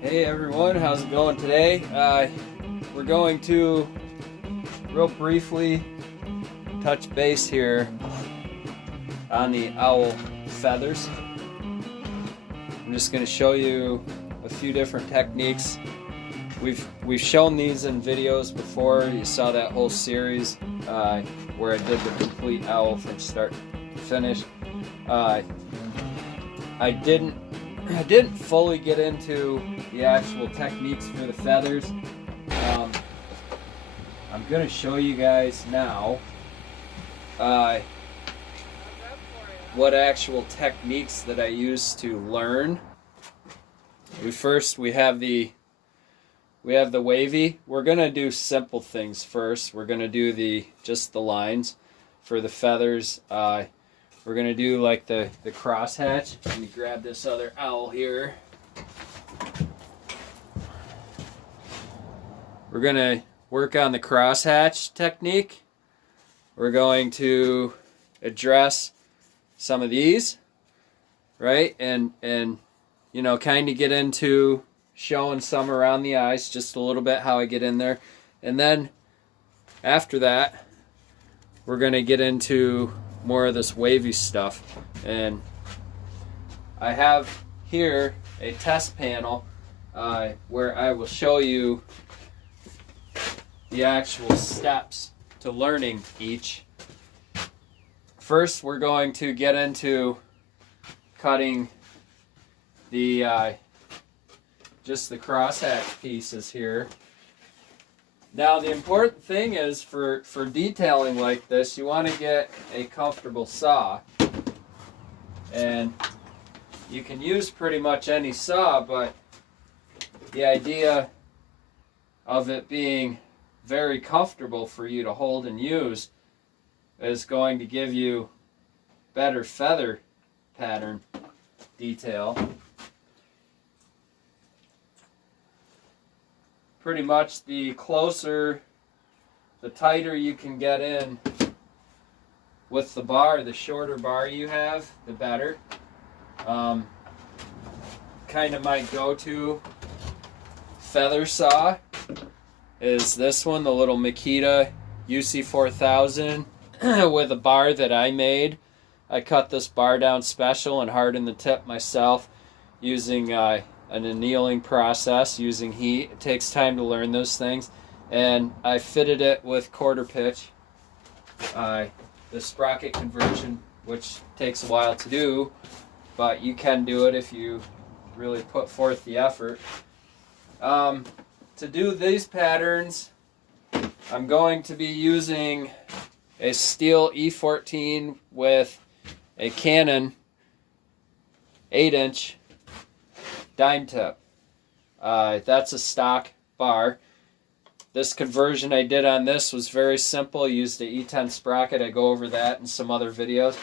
Hey everyone, how's it going today? We're going to real briefly touch base here on the owl feathers. I'm just going to show you a few different techniques. We've shown these in videos before. You saw that whole series where I did the complete owl from start to finish. I didn't fully get into the actual techniques for the feathers. I'm going to show you guys now what actual techniques that I use to learn. We have the Wavy. We're going to do simple things first. We're going to do just the lines for the feathers. We're going to do like the crosshatch. Let me grab this other owl here. We're going to work on the crosshatch technique. We're going to address some of these, right? And you know, kind of get into showing some around the eyes, just a little bit how I get in there. And then after that, we're going to get into more of this wavy stuff. And I have here a test panel where I will show you the actual steps to learning each. First, we're going to get into cutting the just the crosshatch pieces here. Now the important thing is for detailing like this, you want to get a comfortable saw. And you can use pretty much any saw, but the idea of it being very comfortable for you to hold and use is going to give you better feather pattern detail. Pretty much the tighter you can get in with the bar, the shorter bar you have, the better. Kind of my go-to feather saw is this one, the little Makita UC4000 with a bar that I made. I cut this bar down special and hardened the tip myself using an annealing process, using heat. It takes time to learn those things. And I fitted it with quarter pitch, the sprocket conversion, which takes a while to do, but you can do it if you really put forth the effort. To do these patterns, I'm going to be using a steel E14 with a Canon 8-inch dime tip. That's a stock bar. This conversion I did on this was very simple. I used the E10 sprocket. I go over that in some other videos.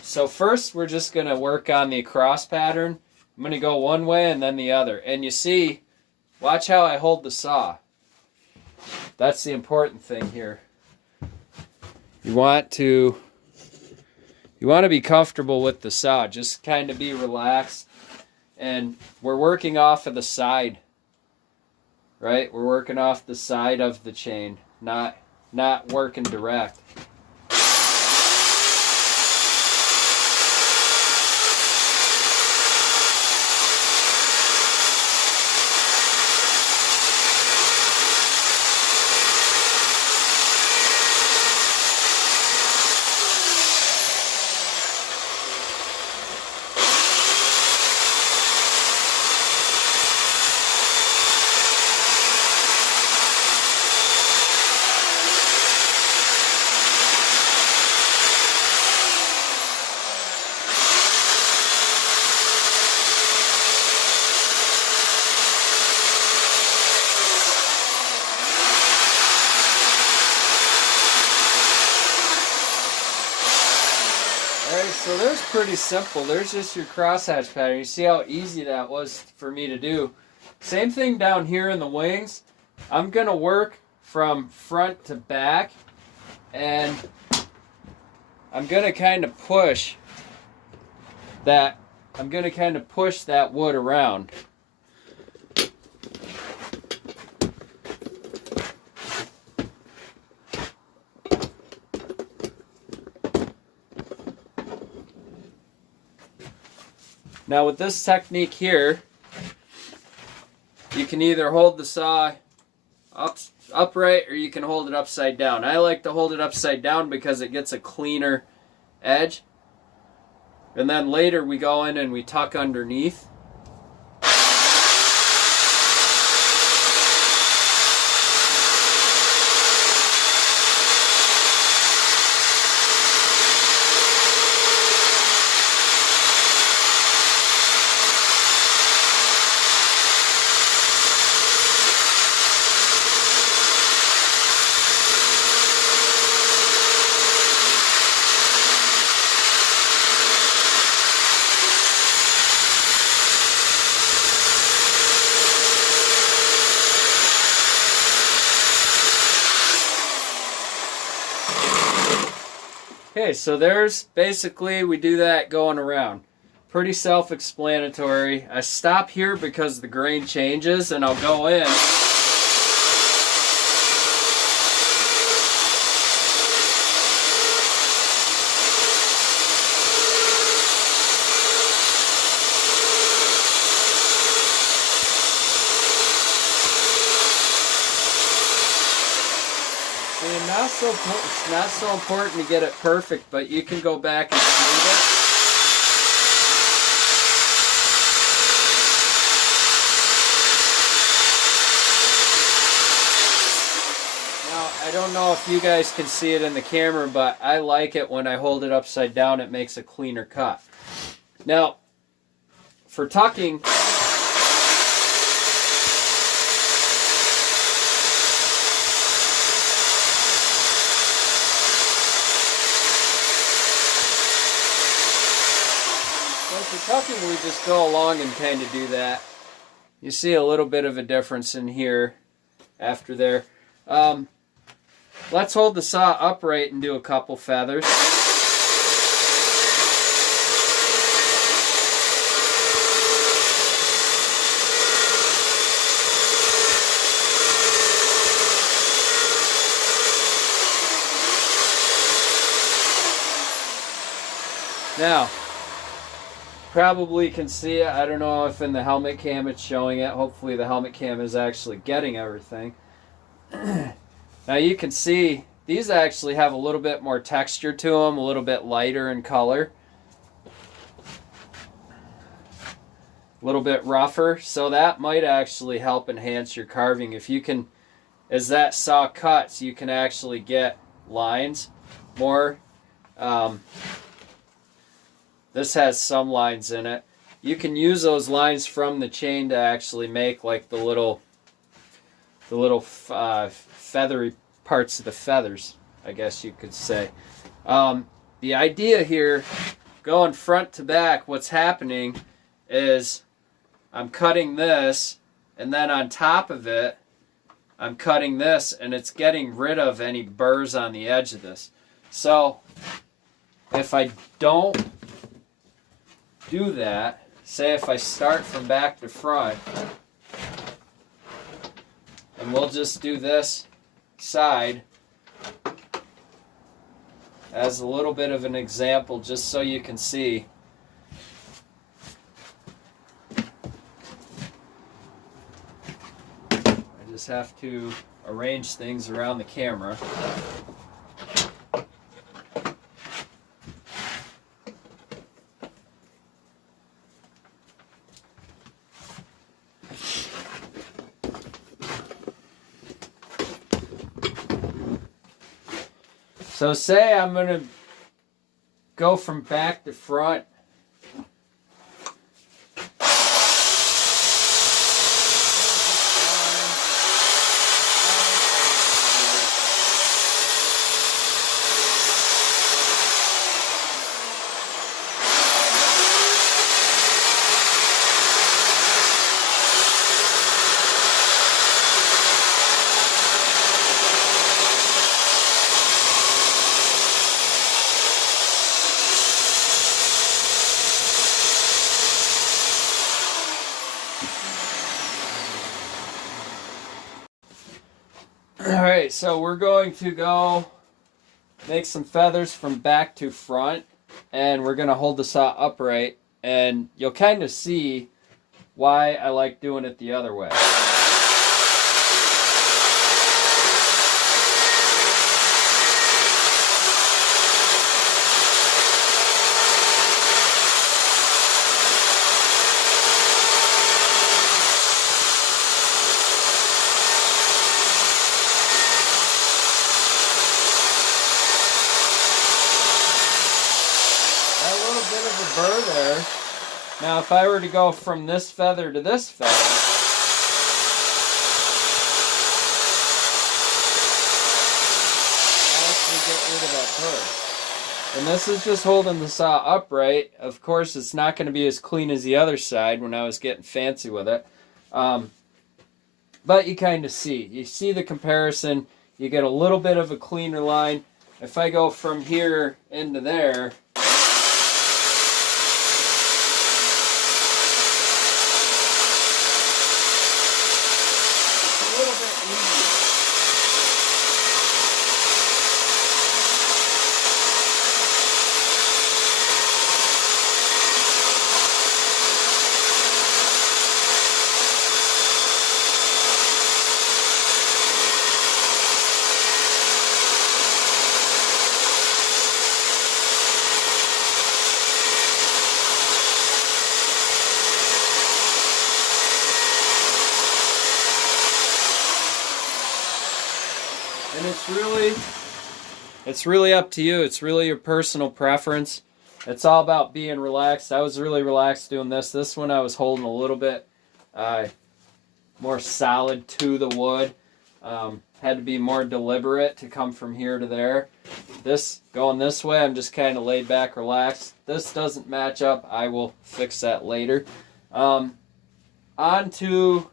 So first we're just going to work on the cross pattern. I'm going to go one way and then the other. And you see, watch how I hold the saw. That's the important thing here. You want to be comfortable with the saw. Just kind of be relaxed. And we're working off of the side, right? We're working off the side of the chain, not working direct. Alright, so there's pretty simple. There's just your crosshatch pattern. You see how easy that was for me to do. Same thing down here in the wings. I'm going to work from front to back, and I'm going to kind of push that wood around. Now with this technique here, you can either hold the saw upright or you can hold it upside down. I like to hold it upside down because it gets a cleaner edge. And then later we go in and we tuck underneath. Okay, so there's basically, we do that going around. Pretty self-explanatory. I stop here because the grain changes and I'll go in. It's not so important to get it perfect, but you can go back and smooth it. Now, I don't know if you guys can see it in the camera, but I like it when I hold it upside down. It makes a cleaner cut. Now, for tucking, we just go along and kind of do that. You see a little bit of a difference in here after there. Let's hold the saw upright and do a couple feathers. Now, probably can see it. I don't know if in the helmet cam it's showing it. Hopefully the helmet cam is actually getting everything. Now you can see these actually have a little bit more texture to them, a little bit lighter in color. A little bit rougher, so that might actually help enhance your carving. If you can, as that saw cuts, you can actually get lines more. This has some lines in it. You can use those lines from the chain to actually make like the little feathery parts of the feathers, I guess you could say. The idea here, going front to back, what's happening is I'm cutting this, and then on top of it, I'm cutting this, and it's getting rid of any burrs on the edge of this. So if I don't do that, say if I start from back to front, and we'll just do this side as a little bit of an example just so you can see. I just have to arrange things around the camera. So say I'm going to go from back to front. Alright, so we're going to go make some feathers from back to front, and we're going to hold the saw upright and you'll kind of see why I like doing it the other way. Burr there. Now if I were to go from this feather to this feather, I actually get rid of that burr. And this is just holding the saw upright. Of course it's not going to be as clean as the other side when I was getting fancy with it. But you kind of see. You see the comparison. You get a little bit of a cleaner line. If I go from here into there, and it's really up to you. It's really your personal preference. It's all about being relaxed. I was really relaxed doing this. This one I was holding a little bit more solid to the wood. Had to be more deliberate to come from here to there. This, going this way, I'm just kind of laid back, relaxed. This doesn't match up. I will fix that later. On to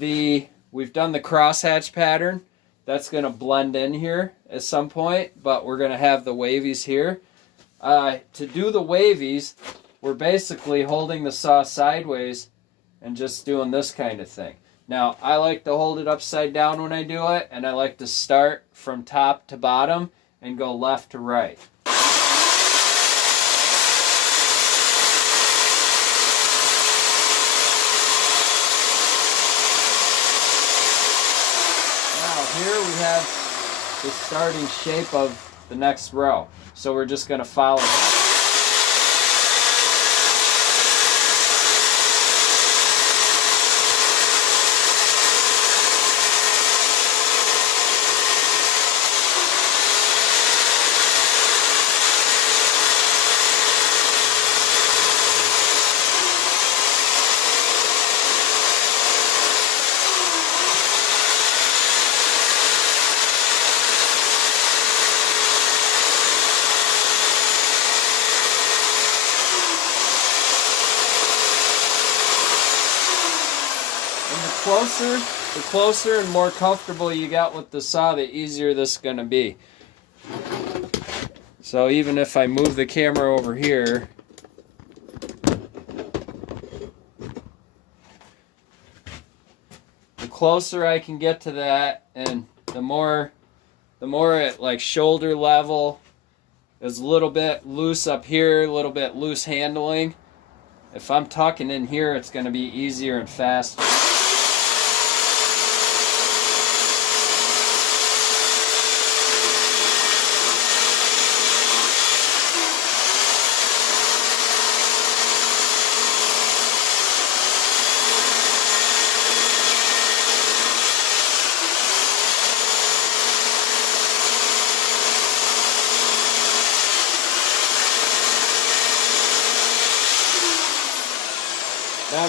we've done the crosshatch pattern. That's going to blend in here at some point, but we're going to have the wavies here. To do the wavies, we're basically holding the saw sideways and just doing this kind of thing. Now, I like to hold it upside down when I do it, and I like to start from top to bottom and go left to right. Here we have the starting shape of the next row. So we're just going to follow that. The closer and more comfortable you get with the saw, the easier this is going to be. So even if I move the camera over here, the closer I can get to that, and the more at like shoulder level, is a little bit loose up here, a little bit loose handling. If I'm tucking in here, it's going to be easier and faster. Now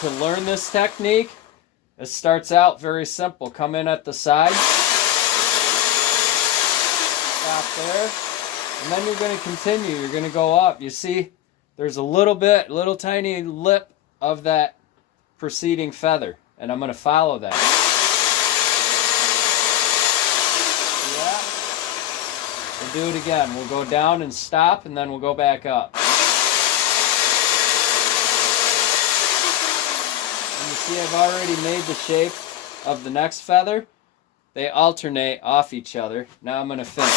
to learn this technique, it starts out very simple. Come in at the side, stop there, and then you're going to continue. You're going to go up. You see, there's a little tiny lip of that preceding feather, and I'm going to follow that. See that? We'll do it again. We'll go down and stop, and then we'll go back up. See, I've already made the shape of the next feather. They alternate off each other. Now I'm going to finish.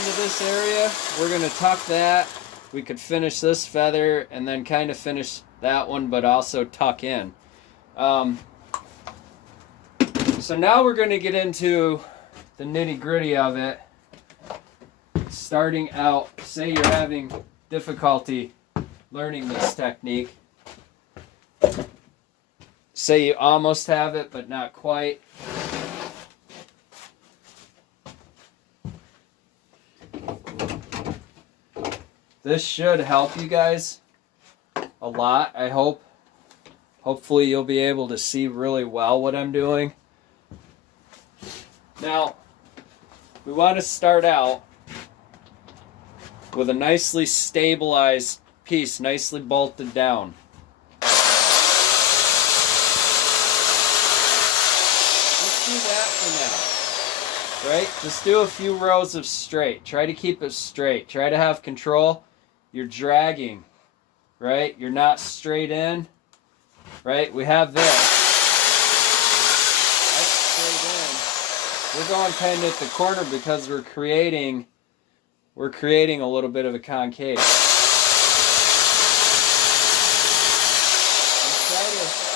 into this area, we're going to tuck that. We could finish this feather and then kind of finish that one, but also tuck in. So now we're going to get into the nitty-gritty of it. Starting out, say you're having difficulty learning this technique. Say you almost have it, but not quite. This should help you guys a lot, I hope. Hopefully you'll be able to see really well what I'm doing. Now, we want to start out with a nicely stabilized piece, nicely bolted down. Let's do that for now, right? Just do a few rows of straight. Try to keep it straight. Try to have control. You're dragging, right? You're not straight in, right? We have this. That's straight in. We're going kind of at the corner because we're creating a little bit of a concave. And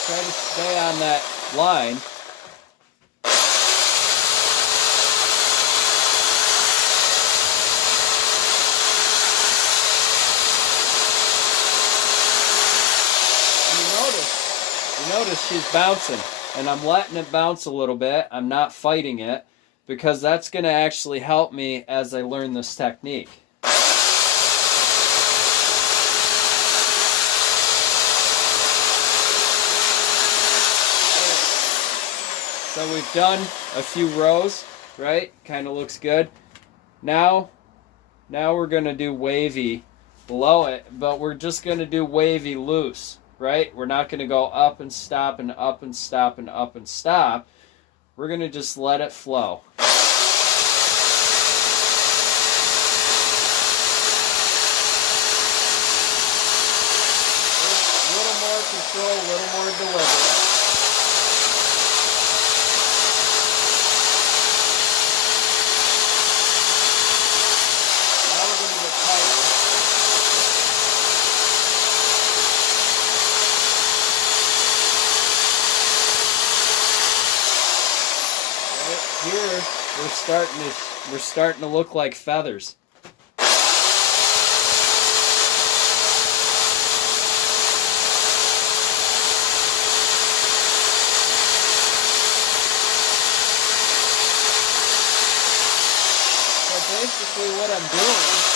try to stay on that line. Notice she's bouncing, and I'm letting it bounce a little bit. I'm not fighting it because that's going to actually help me as I learn this technique. So we've done a few rows, right? Kind of looks good. Now we're going to do wavy below it, but we're just going to do wavy loose. Right? We're not going to go up and stop and up and stop and up and stop. We're going to just let it flow. A little more control, a little more deliberate. Now we're going to get tighter. Here we're starting to look like feathers. So basically what I'm doing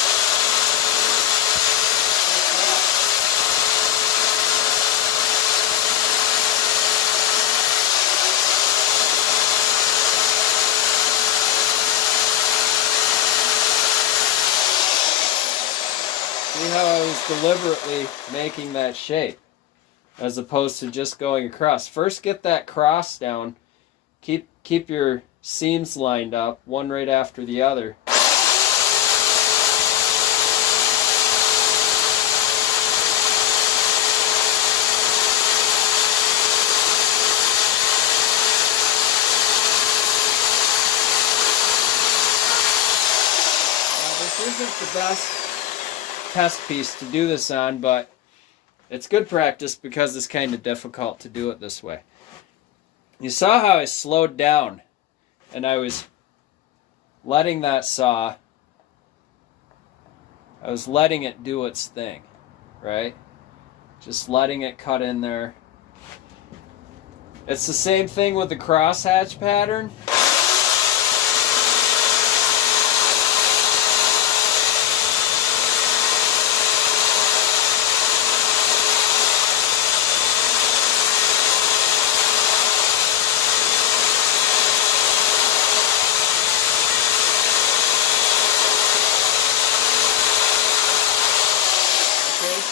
see how I was deliberately making that shape as opposed to just going across. First get that cross down. Keep your seams lined up, one right after the other. Now this isn't the best test piece to do this on, but it's good practice because it's kind of difficult to do it this way. You saw how I slowed down and I was letting that saw, I was letting it do its thing, right? Just letting it cut in there. It's the same thing with the crosshatch pattern.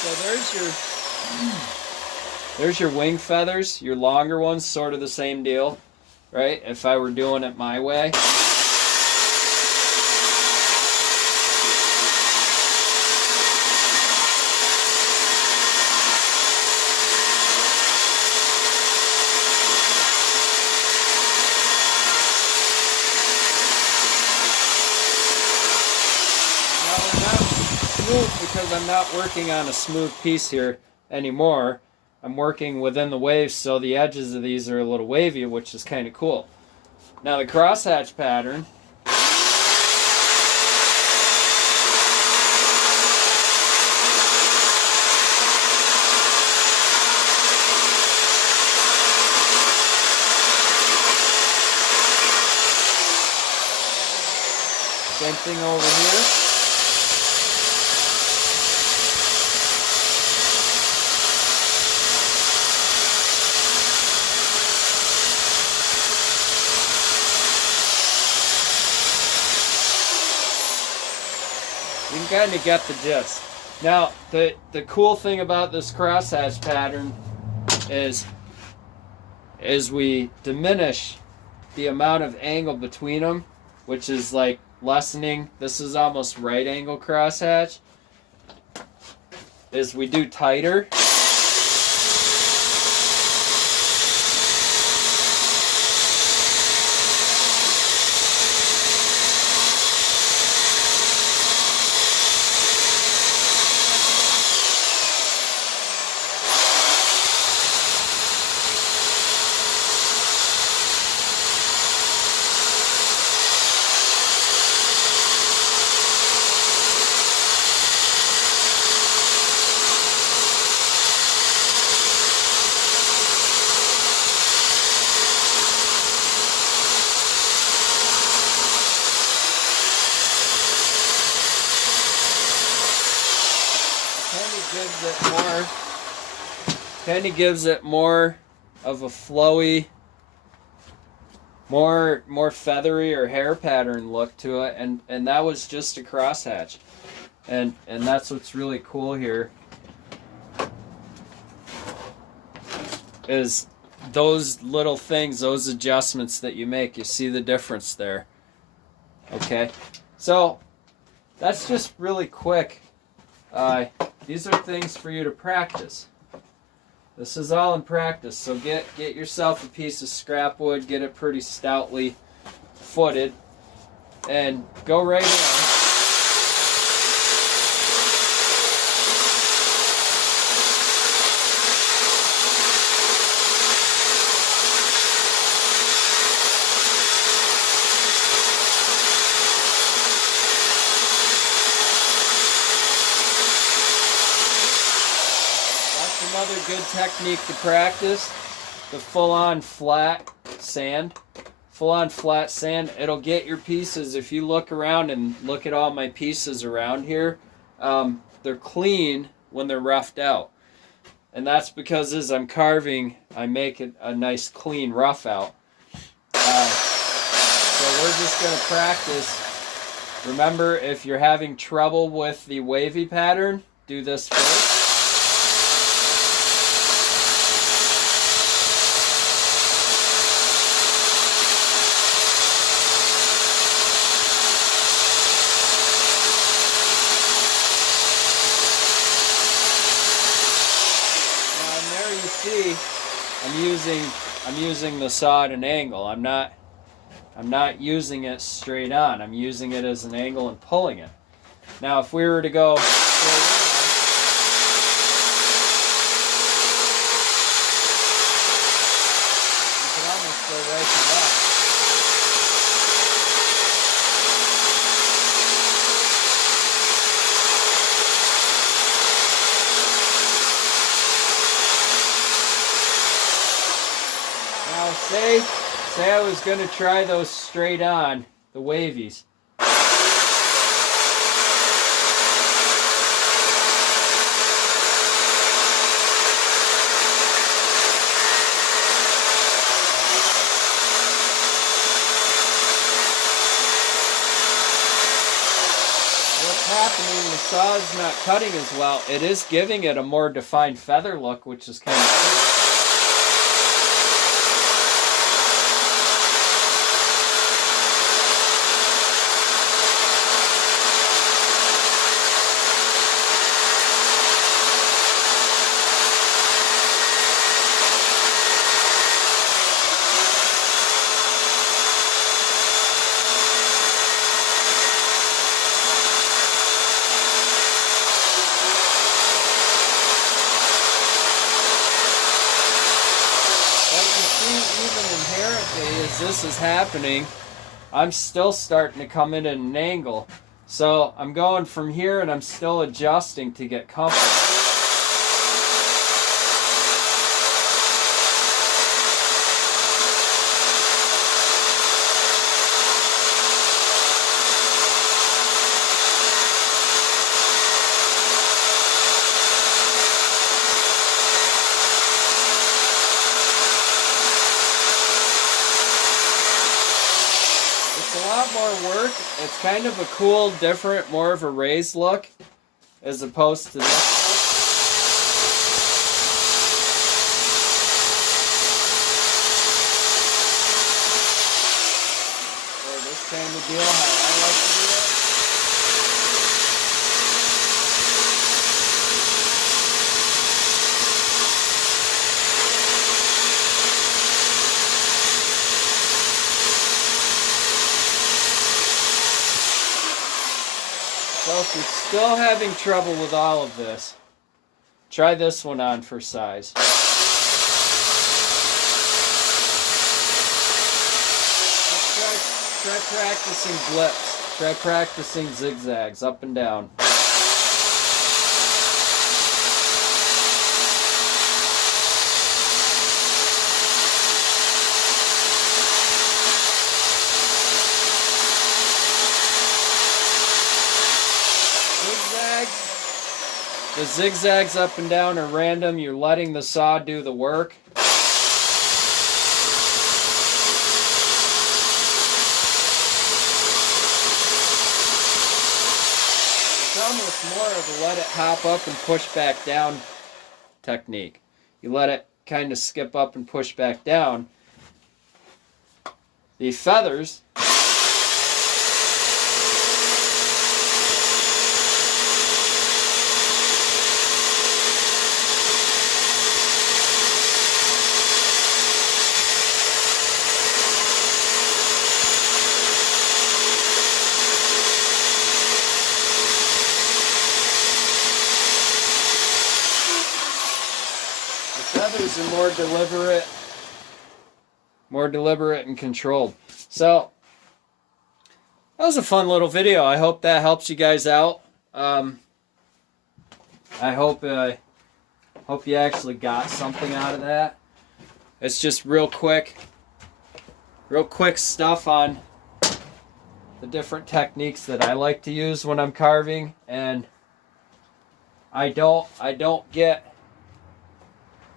So there's your wing feathers, your longer ones, sort of the same deal, right? If I were doing it my way. because I'm not working on a smooth piece here anymore. I'm working within the waves, so the edges of these are a little wavy, which is kind of cool. Now the crosshatch pattern, same thing over here. You can kind of get the gist. Now, the cool thing about this crosshatch pattern is we diminish the amount of angle between them, which is like lessening. This is almost right angle crosshatch. Is we do tighter. Kind of gives it more of a flowy, more feathery or hair pattern look to it, and that was just a crosshatch, and that's what's really cool here is those little things, those adjustments that you make. You see the difference there. Okay, so that's just really quick. These are things for you to practice. This is all in practice, so get yourself a piece of scrap wood, get it pretty stoutly footed, and go right in. Another good technique to practice, the full-on flat sand. Full-on flat sand, it'll get your pieces. If you look around and look at all my pieces around here, they're clean when they're roughed out. And that's because as I'm carving, I make it a nice clean rough out. So we're just going to practice. Remember, if you're having trouble with the wavy pattern, do this first. See, I'm using the saw at an angle. I'm not using it straight on. I'm using it as an angle and pulling it. Now, if we were to go straight on, you could almost go right to left. Say I was going to try those straight on, the wavies. What's happening, the saw is not cutting as well. It is giving it a more defined feather look, which is kind of cool. even inherently, as this is happening, I'm still starting to come in at an angle. So I'm going from here and I'm still adjusting to get comfortable. A lot more work. It's kind of a cool, different, more of a raised look as opposed to this one. Or this kind of deal, how I like to do it. So if you're still having trouble with all of this, try this one on for size. Just try practicing blips. Try practicing zigzags up and down. The zigzags up and down are random. You're letting the saw do the work. It's almost more of a let it hop up and push back down technique. You let it kind of skip up and push back down. The feathers, are more deliberate and controlled. So that was a fun little video. I hope that helps you guys out. I hope you actually got something out of that. It's just real quick stuff on the different techniques that I like to use when I'm carving, and I don't get.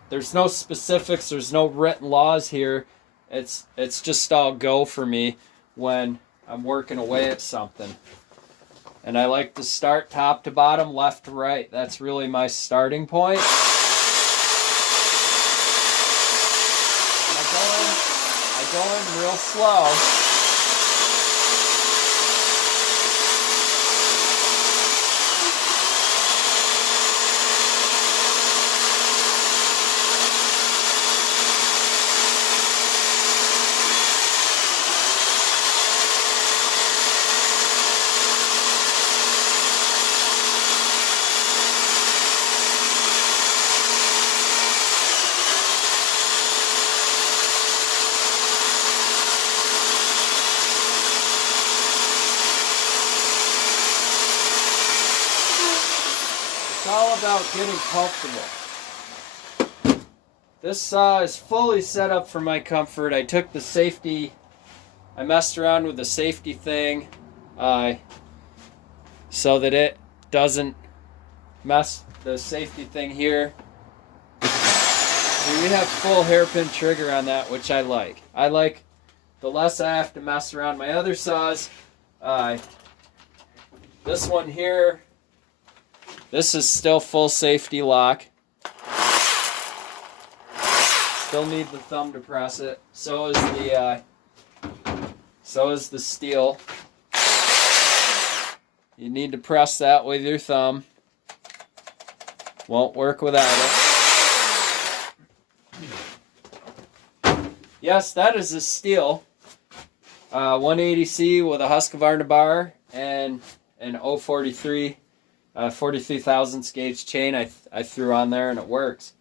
There's no specifics, there's no written laws here. It's just all go for me when I'm working away at something. And I like to start top to bottom, left to right. That's really my starting point. And I go in real slow. All about getting comfortable. This saw is fully set up for my comfort. I took the safety, I messed around with the safety thing so that it doesn't mess the safety thing here. And we have full hairpin trigger on that, which I like. I like the less I have to mess around. My other saws, this one here, this is still full safety lock. Still need the thumb to press it. So is the steel. You need to press that with your thumb. Won't work without it. Yes, that is a steel. 180C with a Husqvarna bar and an 043. 43 thousandths gauge chain I threw on there, and it works,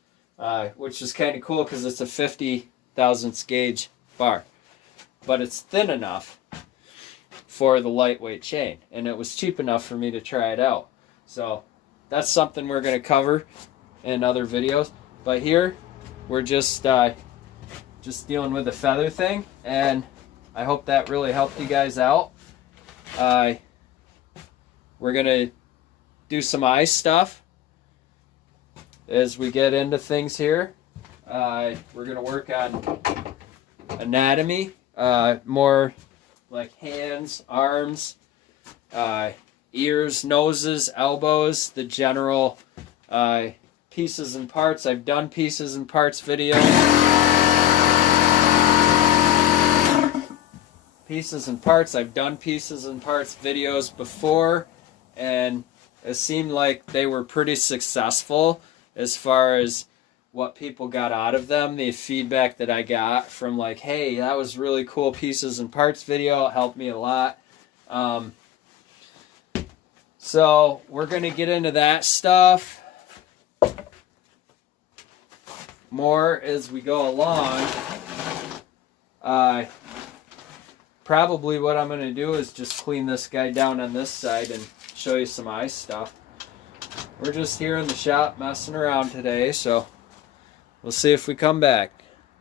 which is kind of cool because it's a 50 thousandths gauge bar, but it's thin enough for the lightweight chain, and it was cheap enough for me to try it out. So that's something we're going to cover in other videos. But here we're just dealing with the feather thing, and I hope that really helped you guys out. We're going to do some eye stuff as we get into things here. We're going to work on anatomy, more like hands, arms, ears, noses, elbows, the general pieces and parts. I've done pieces and parts videos. I've done pieces and parts videos before, and it seemed like they were pretty successful as far as what people got out of them. The feedback that I got from like, hey, that was really cool pieces and parts video. It helped me a lot. So we're going to get into that stuff more as we go along. Probably what I'm going to do is just clean this guy down on this side and show you some eye stuff. We're just here in the shop messing around today, so we'll see if we come back.